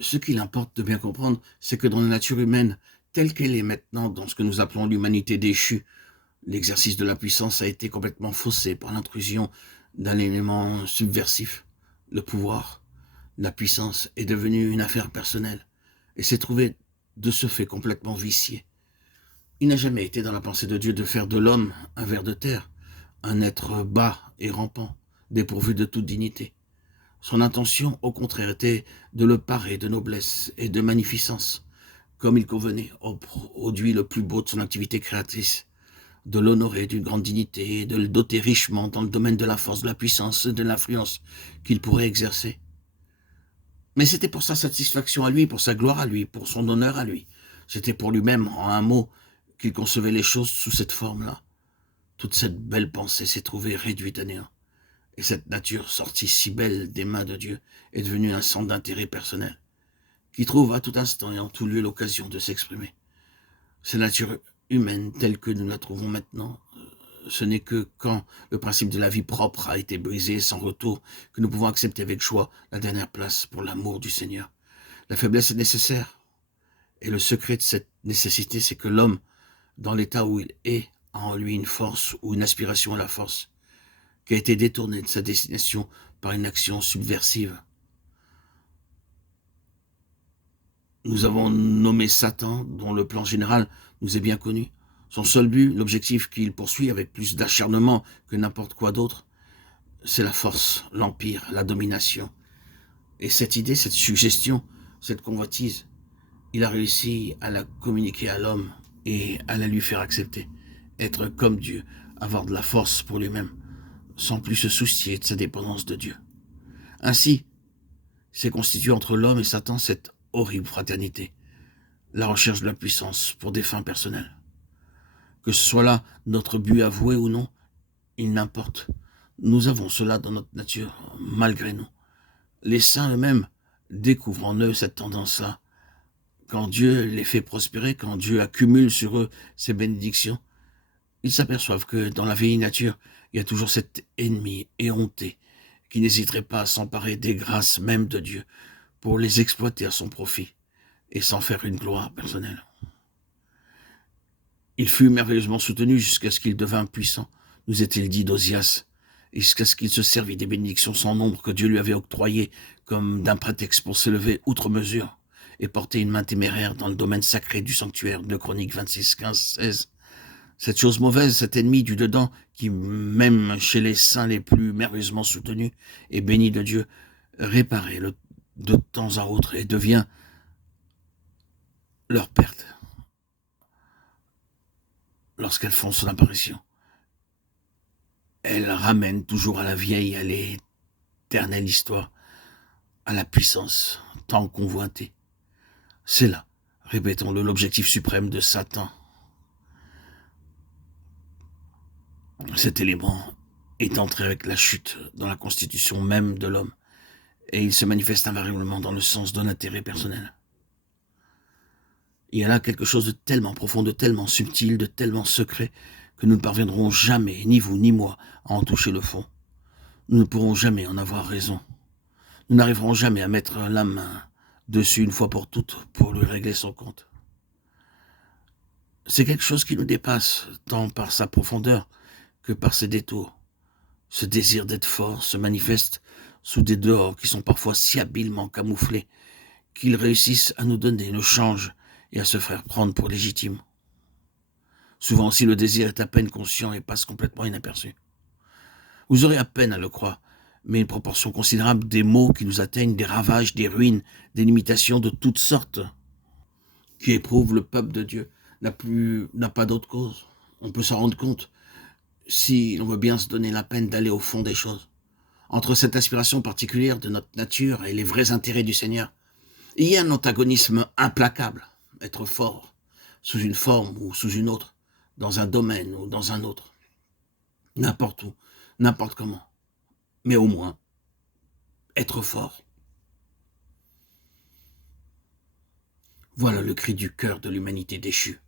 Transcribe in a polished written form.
Ce qu'il importe de bien comprendre, c'est que dans la nature humaine, telle qu'elle est maintenant, dans ce que nous appelons l'humanité déchue, l'exercice de la puissance a été complètement faussé par l'intrusion d'un élément subversif. Le pouvoir, la puissance est devenue une affaire personnelle et s'est trouvé de ce fait complètement vicié. Il n'a jamais été dans la pensée de Dieu de faire de l'homme un ver de terre, un être bas et rampant, dépourvu de toute dignité. Son intention, au contraire, était de le parer de noblesse et de magnificence, comme il convenait au produit le plus beau de son activité créatrice, de l'honorer d'une grande dignité et de le doter richement dans le domaine de la force, de la puissance et de l'influence qu'il pourrait exercer. Mais c'était pour sa satisfaction à lui, pour sa gloire à lui, pour son honneur à lui. C'était pour lui-même, en un mot, qu'il concevait les choses sous cette forme-là. Toute cette belle pensée s'est trouvée réduite à néant. Et cette nature sortie si belle des mains de Dieu est devenue un centre d'intérêt personnel, qui trouve à tout instant et en tout lieu l'occasion de s'exprimer. Cette nature humaine telle que nous la trouvons maintenant, ce n'est que quand le principe de la vie propre a été brisé sans retour que nous pouvons accepter avec joie la dernière place pour l'amour du Seigneur. La faiblesse est nécessaire, et le secret de cette nécessité, c'est que l'homme, dans l'état où il est, a en lui une force ou une aspiration à la force, qui a été détourné de sa destination par une action subversive. Nous avons nommé Satan, dont le plan général nous est bien connu. Son seul but, l'objectif qu'il poursuit avec plus d'acharnement que n'importe quoi d'autre, c'est la force, l'empire, la domination. Et cette idée, cette suggestion, cette convoitise, il a réussi à la communiquer à l'homme et à la lui faire accepter. Être comme Dieu, avoir de la force pour lui-même, sans plus se soucier de sa dépendance de Dieu. Ainsi, s'est constituée entre l'homme et Satan cette horrible fraternité, la recherche de la puissance pour des fins personnelles. Que ce soit là notre but avoué ou non, il n'importe. Nous avons cela dans notre nature, malgré nous. Les saints eux-mêmes découvrent en eux cette tendance-là. Quand Dieu les fait prospérer, quand Dieu accumule sur eux ses bénédictions, ils s'aperçoivent que dans la vieille nature, il y a toujours cet ennemi éhonté qui n'hésiterait pas à s'emparer des grâces même de Dieu pour les exploiter à son profit et s'en faire une gloire personnelle. Il fut merveilleusement soutenu jusqu'à ce qu'il devint puissant, nous est-il dit d'Osias, et jusqu'à ce qu'il se servit des bénédictions sans nombre que Dieu lui avait octroyées comme d'un prétexte pour s'élever outre mesure et porter une main téméraire dans le domaine sacré du sanctuaire de Chroniques 26, 15, 16. Cette chose mauvaise, cet ennemi du dedans, qui, même chez les saints les plus merveilleusement soutenus et bénis de Dieu, réparait de temps à autre et devient leur perte lorsqu'elles font son apparition. Elles ramènent toujours à la vieille, à l'éternelle histoire, à la puissance tant convoitée. C'est là, répétons-le, l'objectif suprême de Satan. Cet élément est entré avec la chute dans la constitution même de l'homme, et il se manifeste invariablement dans le sens d'un intérêt personnel. Il y a là quelque chose de tellement profond, de tellement subtil, de tellement secret, que nous ne parviendrons jamais, ni vous ni moi, à en toucher le fond. Nous ne pourrons jamais en avoir raison. Nous n'arriverons jamais à mettre la main dessus une fois pour toutes pour lui régler son compte. C'est quelque chose qui nous dépasse, tant par sa profondeur que par ses détours. Ce désir d'être fort se manifeste sous des dehors qui sont parfois si habilement camouflés qu'ils réussissent à nous donner le change et à se faire prendre pour légitimes. Souvent aussi, le désir est à peine conscient et passe complètement inaperçu. Vous aurez à peine à le croire, mais une proportion considérable des maux qui nous atteignent, des ravages, des ruines, des limitations de toutes sortes qui éprouvent le peuple de Dieu n'a pas d'autre cause. On peut s'en rendre compte si l'on veut bien se donner la peine d'aller au fond des choses. Entre cette aspiration particulière de notre nature et les vrais intérêts du Seigneur, il y a un antagonisme implacable. Être fort, sous une forme ou sous une autre, dans un domaine ou dans un autre, n'importe où, n'importe comment, mais au moins, être fort. Voilà le cri du cœur de l'humanité déchue.